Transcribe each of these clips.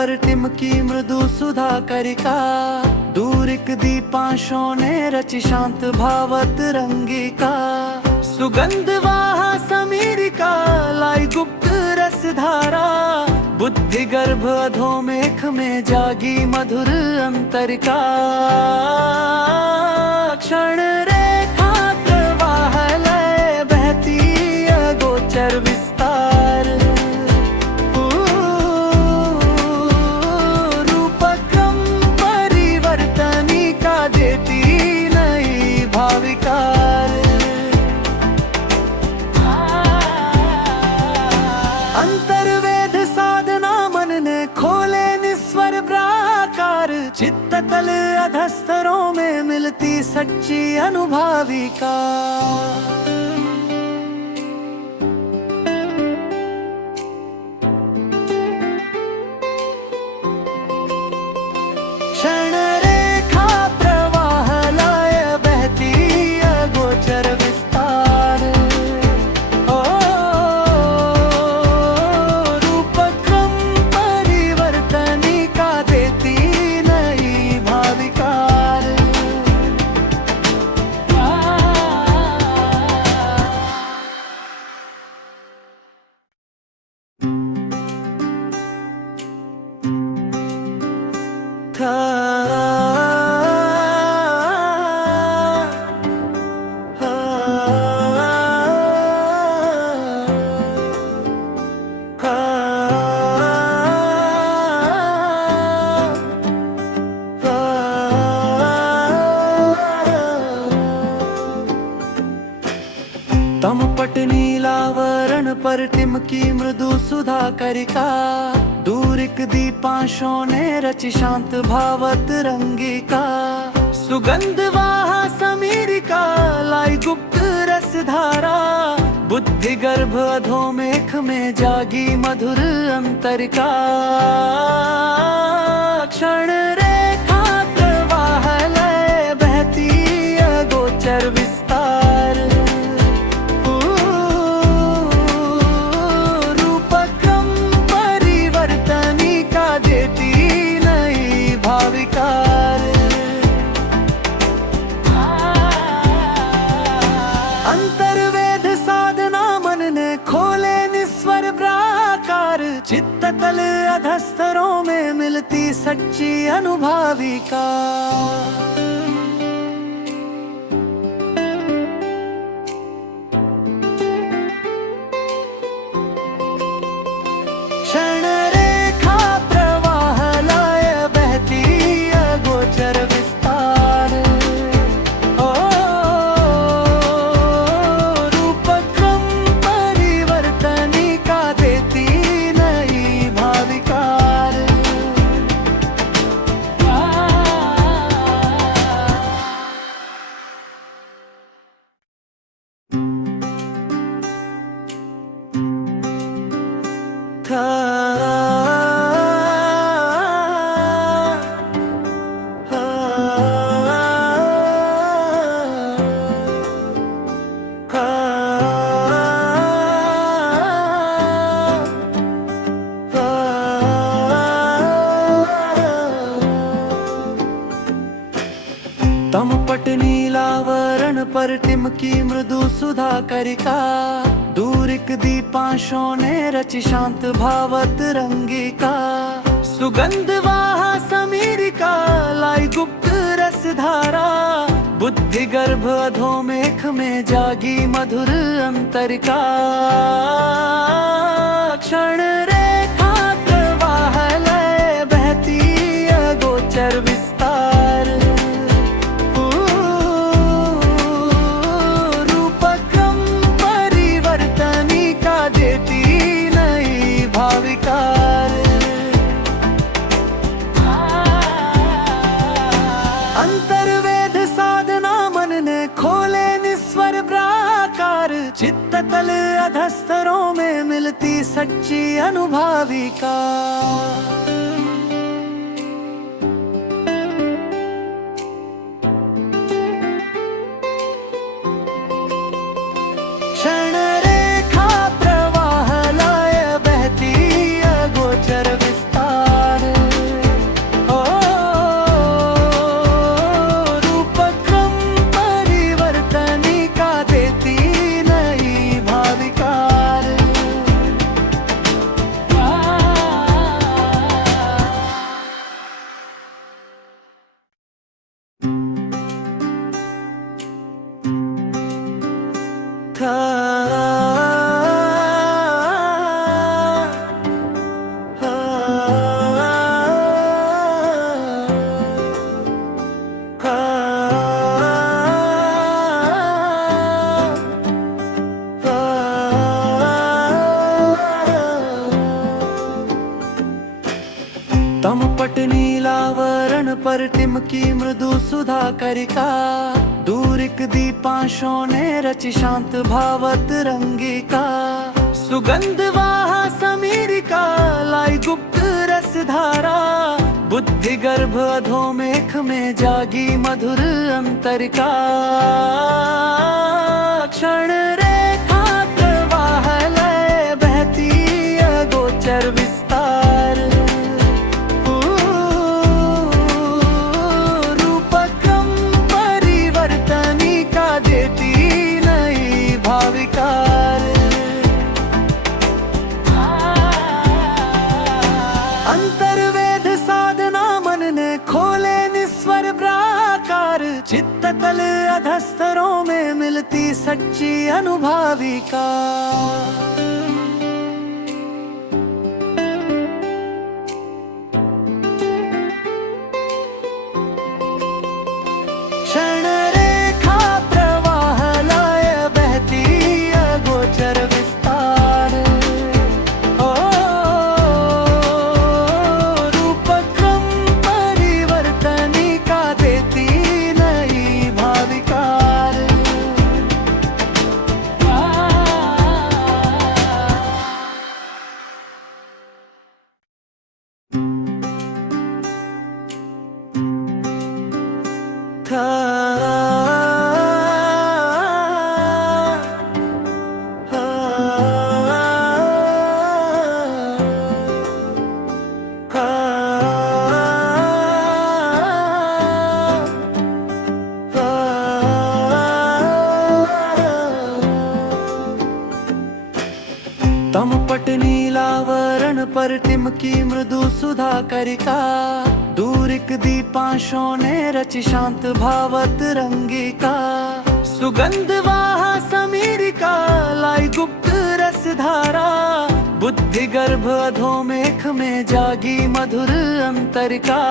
पर टिमकी मृदु सुधा करिका। दूरिक दीपांशों ने रचि शांत भावत रंगिका। सुगंध वाह समीरिका लाई गुप्त रस धारा। बुद्धि गर्भ अधोमेख में जागी मधुर अंतरिका। क्षण रेखा प्रवाह लय बहती अगोचर विस्तार। रूपक्रम परिवर्तनिका देती नई भाविकार। अंतर्वेद साधना मन ने खोले निस्वर प्राकार। चित्त तल अधस्तरों में मिलती सच्ची अनुभविका। क्षण रेखा प्रवाह लय बहती अगोचर विस्तार। रूपक्रम परिवर्तनिका देती नई भाविकार। तम पट नीलावरण पर टिमकी मृदु सुधा करिका। दूरिक दीपांशों ने रचि शांत भावत रंगिका। सुगंध वाह समीरिका लाई गुप्त रस धारा। बुद्धि गर्भ अधोमेख में जागी मधुर अंतरिका। क्षण रेखा प्रवाह लय बहती अगोचर विस्तार। रूपक्रम परिवर्तनिका देती नई भाविकार। अंतर्वेद साधना मन ने खोले निस्वर प्राकार। चित्त तल अधस्तरों में मिलती सच्ची अनुभविका। क्षण रेखा प्रवाह लय बहती अगोचर विस्तार। रूपक्रम परिवर्तनिका देती नई भाविकार। तम पट नीलावरण पर टिमकी मृदु सुधा करिका। दूरिक दीपांशों ने रचि शांत भावत रंगिका। सुगंध वाह समीरिका लाई गुप्त रस धारा। बुद्धि गर्भ अधोमेख में जागी मधुर अंतरिका। क्षण रेखा प्रवाह लय बहती अगोचर विस्तार। रूपक्रम परिवर्तनिका देती नई भाविकार। अंतर्वेद साधना मन ने खोले निस्वर प्राकार। चित्त तल अधस्तरों में मिलती सच्ची अनुभविका। क्षण रेखा प्रवाह लय बहती अगोचर विस्तार। तमपट नीलावरण पर टिमकी मृदु सुधा करिका, दूरिक दीपांशों ने रचि शांत भावत रंगिका। सुगंध वाह समीरिका लाई गुप्त रस धारा, बुद्धि गर्भ अधोमेख में जागी मधुर अंतरिका। क्षण रेखा प्रवाह लय बहती अगोचर विस्तार, रूपक्रम परिवर्तनी का देती नई भाविकार। अंतर्वेद साधना मन ने खोले निस्वर प्राकार, चित्त तल अधस्तरों में मिलती सच्ची अनुभाविका। क्षण रेखा प्रवाह लय बहती अगोचर विस्तार, रूपक्रम परिवर्तनी का देती नई भाविकार। तमपट नीलावरण पर टिमकी मृदु सुधा करिका, दूरिक दीपांशों ने रचि शांत भावत रंगिका। सुगंध वाह समीरिका लाई गुप्त रस धारा, बुद्धि गर्भ अधोमेख में जागी मधुर अंतरिका।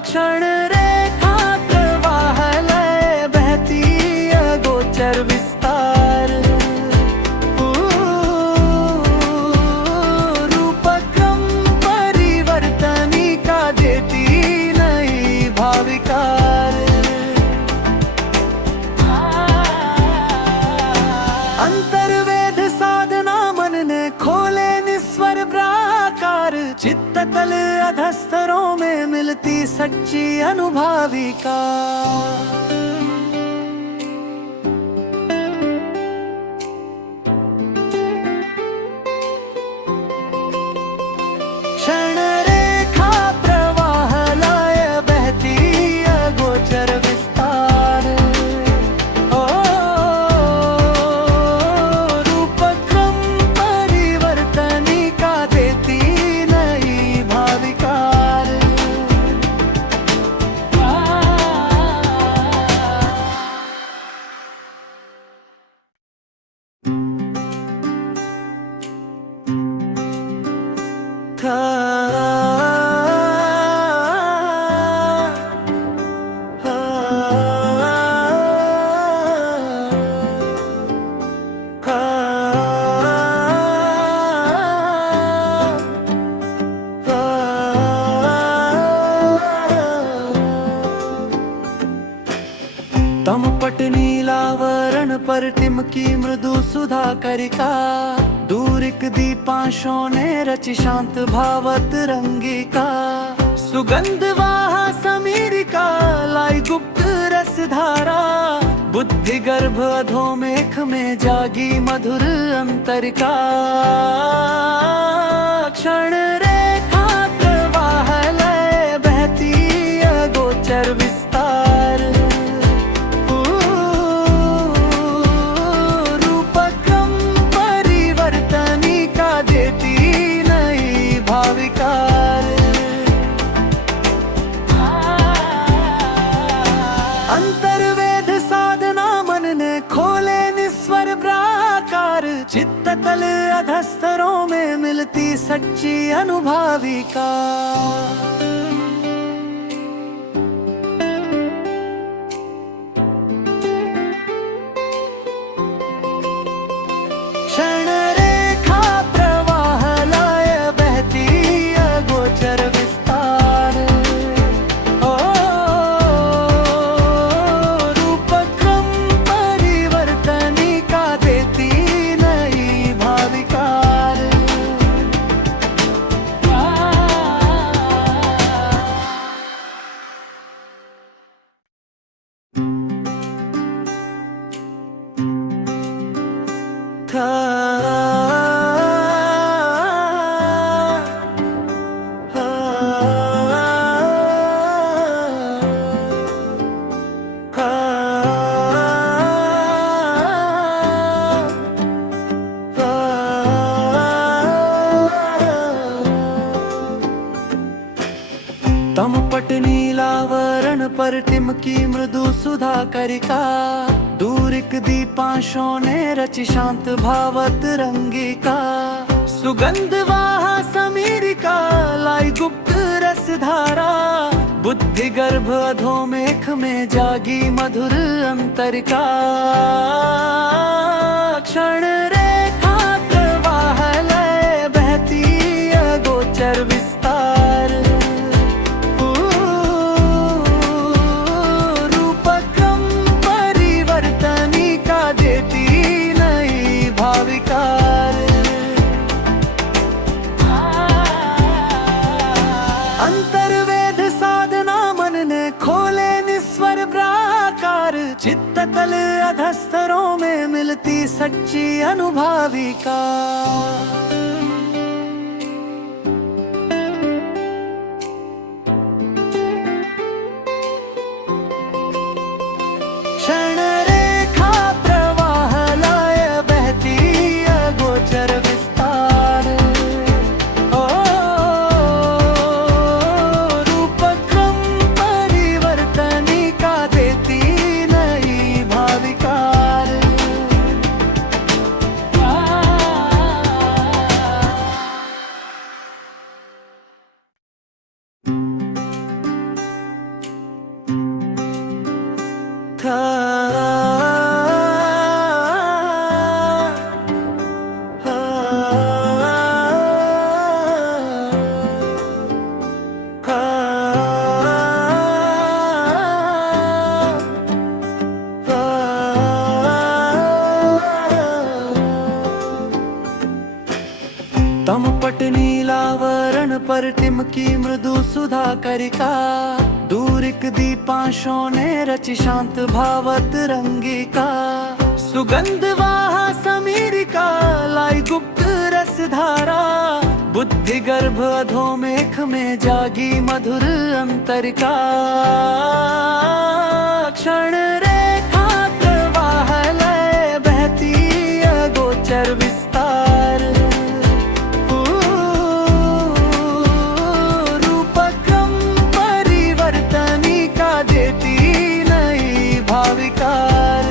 क्षण रेखा प्रवाह लय बहती अगोचर विस्तार, रूपक्रम परिवर्तनी का देती नई भाविकार। अंतर्वेद साधना मन ने खोले निस्वर प्राकार, चित्त तल अधस्तरों में मिलती सच्ची अनुभाविका। क्षण रेखा प्रवाह लय बहती अगोचर विस्तार, रूपक्रम परिवर्तनी का देती नई भाविकार। तमपट नीलावरण पर टिमकी मृदु सुधा करिका, दूरिक दीपांशों ने रचि शांत भावत रंगिका। सुगंध वाह समीरिका लाई गुप्त रस धारा, बुद्धि गर्भ अधोमेख में जागी मधुर अंतरिका। क्षण रेखा प्रवाह लय बहती अगोचर विस्तार, रूपक्रम परिवर्तनी का देती नई भाविकार। अंतर्वेद साधना मन ने खोले निस्वर प्राकार, चित्त तल अधस्तरों में मिलती सच्ची अनुभाविका। क्षण रेखा प्रवाह लय बहती तमपट नीलावरण पर टिमकी मृदु सुधा करिका, दूरिक दीपांशों ने रचि शांत भावत रंगिका। सुगंध वाह समीरिका लाई गुप्त रस धारा, बुद्धि गर्भ अधोमेख में जागी मधुर अंतरिका। क्षण रेखा प्रवाह लय बहती अगोचर विस्तार, रूपकम परिवर्तनी का देती नई भाविकार। अंतर्वेद साधना मन ने खोले निस्वर प्राकार, चित्त तल अधस्तरों में मिलती सच्ची अनुभाविका। क्षण रेखा प्रवाह लय बहती अगोचर विस्तार, रूपक्रम परिवर्तनी का देती नई भाविकार। तमपट नीलावरण पर टिमकी मृदु सुधा करिका, दूरिक दीपांशों ने रचि शांत भावत रंगिका। सुगंध वाह समीरिका लाई गुप्त रस धारा, बुद्धि गर्भ अधोमेख में जागी मधुर अंतरिका। क्षण रेखा प्रवाह लय बहती अगोचर विस्तार, रूपकम परिवर्तनी का देती नई भाविकार।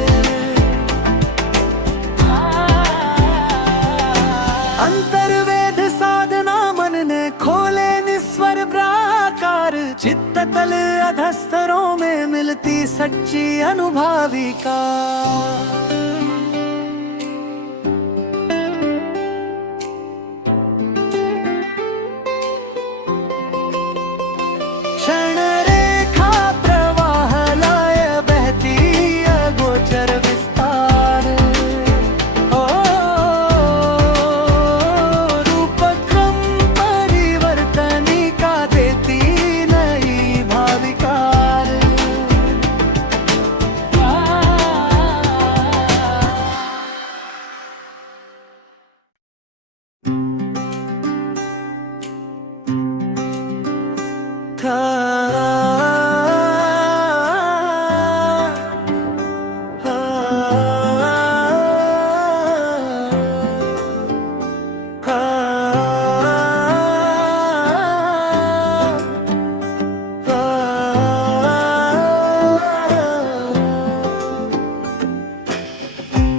अंतर्वेद साधना मन ने खोले निस्वर प्राकार, चित्त तल अधस्तरों में मिलती सच्ची अनुभाविका। क्षण रेखा प्रवाह लय बहती अगोचर विस्तार, रूपक्रम परिवर्तनी का देती नई भाविकार।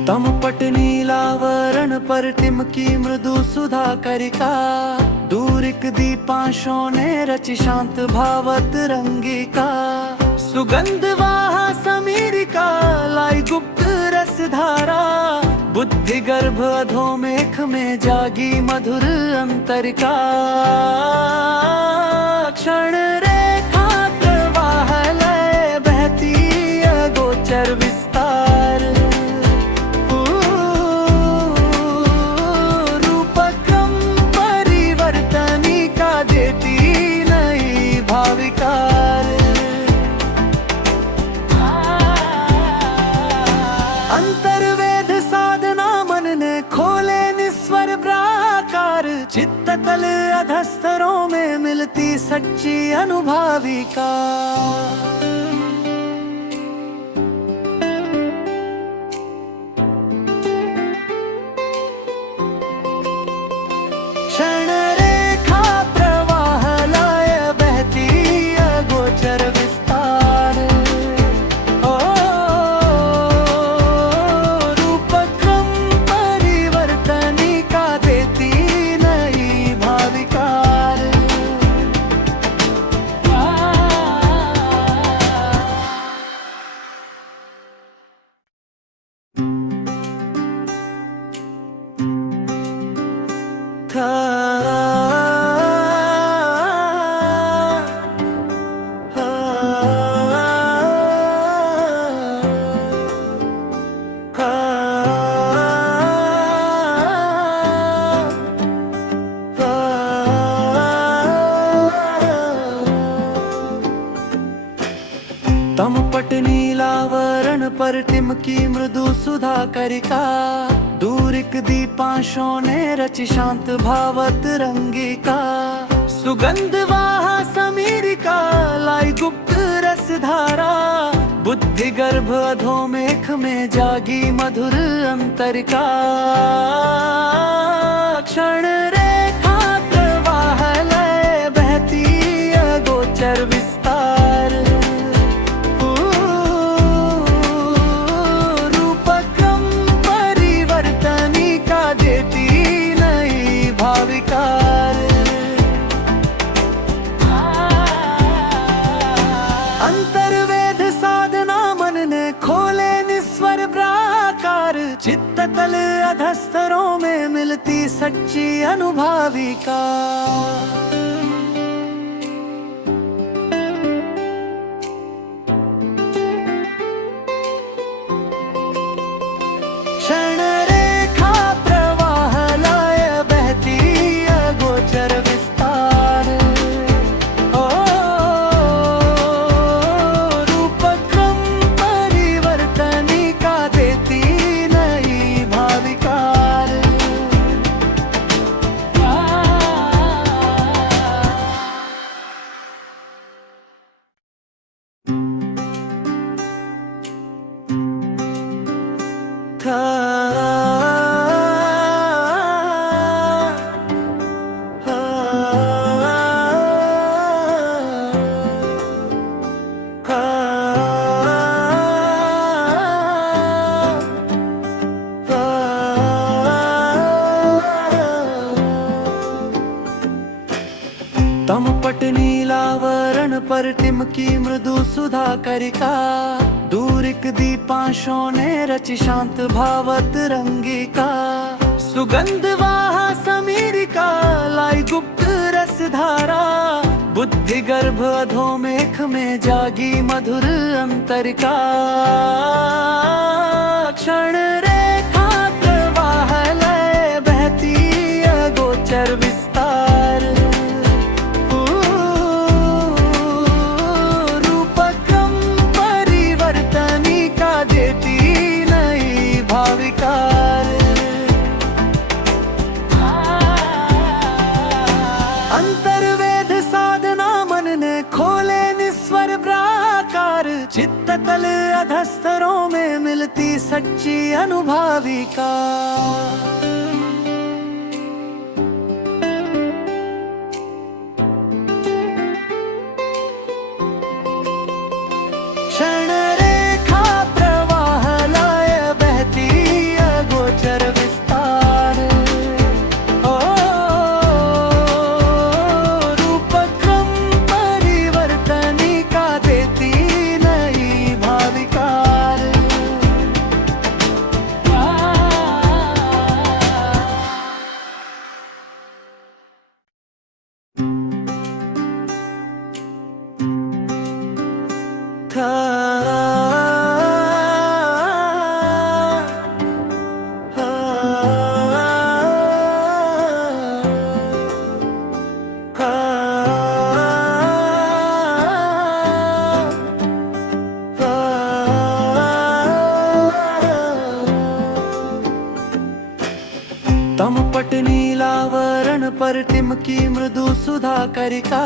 तमपट नीलावरण पर टिमकी मृदु सुधा करिका, दूरिक दीपांशों ने रचि शांत भावत रंगिका। सुगंध वाह समीरिका लाई गुप्त रस धारा, बुद्धि गर्भ अधोमेख में जागी मधुर अंतरिका। क्षण रेखा प्रवाह लय बहती अगोचर विस्तार, रूपकम परिवर्तनी का देती नई भाविकार। अंतर्वेद साधना मन ने खोले निस्वर प्राकार, चित्त तल अधस्तरों में मिलती सच्ची अनुभाविका। क्षण रेखा प्रवाह लय बहती पर टिमकी मृदु सुधा करिका। दूरिक दीपांशों ने रचि शांत भावत रंगिका। सुगंध वाह समीरिका लाई गुप्त रस धारा। बुद्धि गर्भ अधोमेख में जागी मधुर अंतरिका। क्षण रेखा प्रवाह लय बहती अगोचर विस्तार। रूपक्रम परिवर्तनिका देती नई भाविकार। अंतर्वेद साधना मन ने खोले निस्वर प्राकार। चित्त तल अधस्तरों में मिलती सच्ची अनुभाविका। क्षण रेखा प्रवाह लय बहती अगोचर विस्तार। रूपक्रम परिवर्तनिका देती नई भाविकार। तम पट नीलावरण पर टिमकी मृदु सुधा करिका। दूरिक दीपांशों ने रचि शांत भावत रंगिका। सुगंध वाह समीरिका लाई गुप्त रस धारा। बुद्धि गर्भ अधोमेख में जागी मधुर अंतरिका। क्षण रेखा प्रवाह लय बहती अगोचर विस्तार। रूपक्रम परिवर्तनिका देती नई भाविकार। अंतर्वेद साधना मन ने खोले निस्वर प्राकार। चित्त तल अधस्तरों में मिलती सच्ची अनुभाविका। क्षण रेखा प्रवाह लय बहती अगोचर विस्तार। रूपक्रम परिवर्तनिका देती नई भाविकार। तम पट नीलावरण पर टिमकी मृदु सुधा करिका।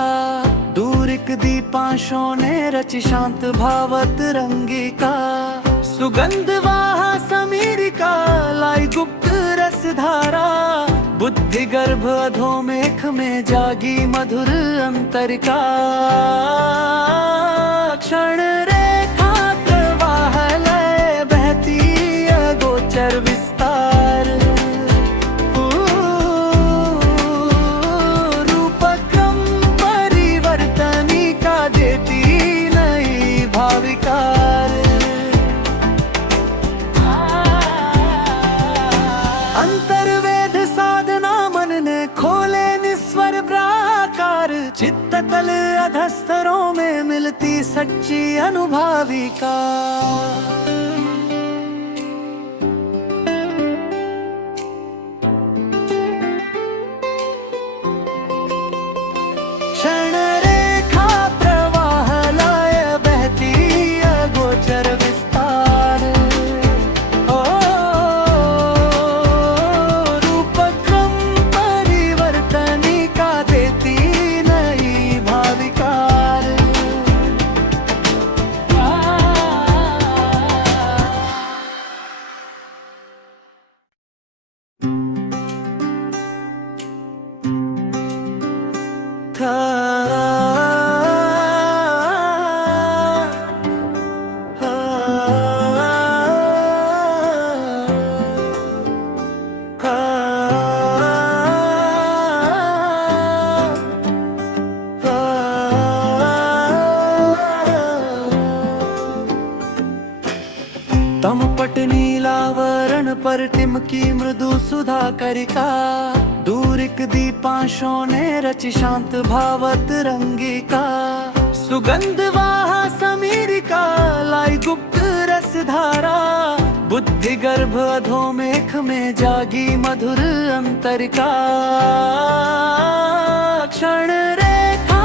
दूरिक दीपांशों ने रचि शांत भावत रंगिका। सुगंध वाह समीरिका लाई गुप्त रस धारा। बुद्धि गर्भ अधोमेख में जागी मधुर अंतरिका। क्षण रेखा प्रवाह लय बहती अगोचर विस्तार। रूपक्रम परिवर्तनिका देती नई भाविकार। अंतर्वेद साधना मन ने खोले निस्वर प्राकार। चित्त तल अधस्तरों में मिलती सच्ची अनुभाविका। क्षण रेखा प्रवाह लय बहती अगोचर विस्तार। तमपट नीलावरण पर टिमकी मृदु सुधा करिका, दूरिक दीपांशों ने रचि शांत भावत रंगिका। सुगंध वाहा समीरिका लाई गुप्त रस धारा, बुद्धि गर्भ अधोमेख में जागी मधुर अंतरिका। क्षण रेखा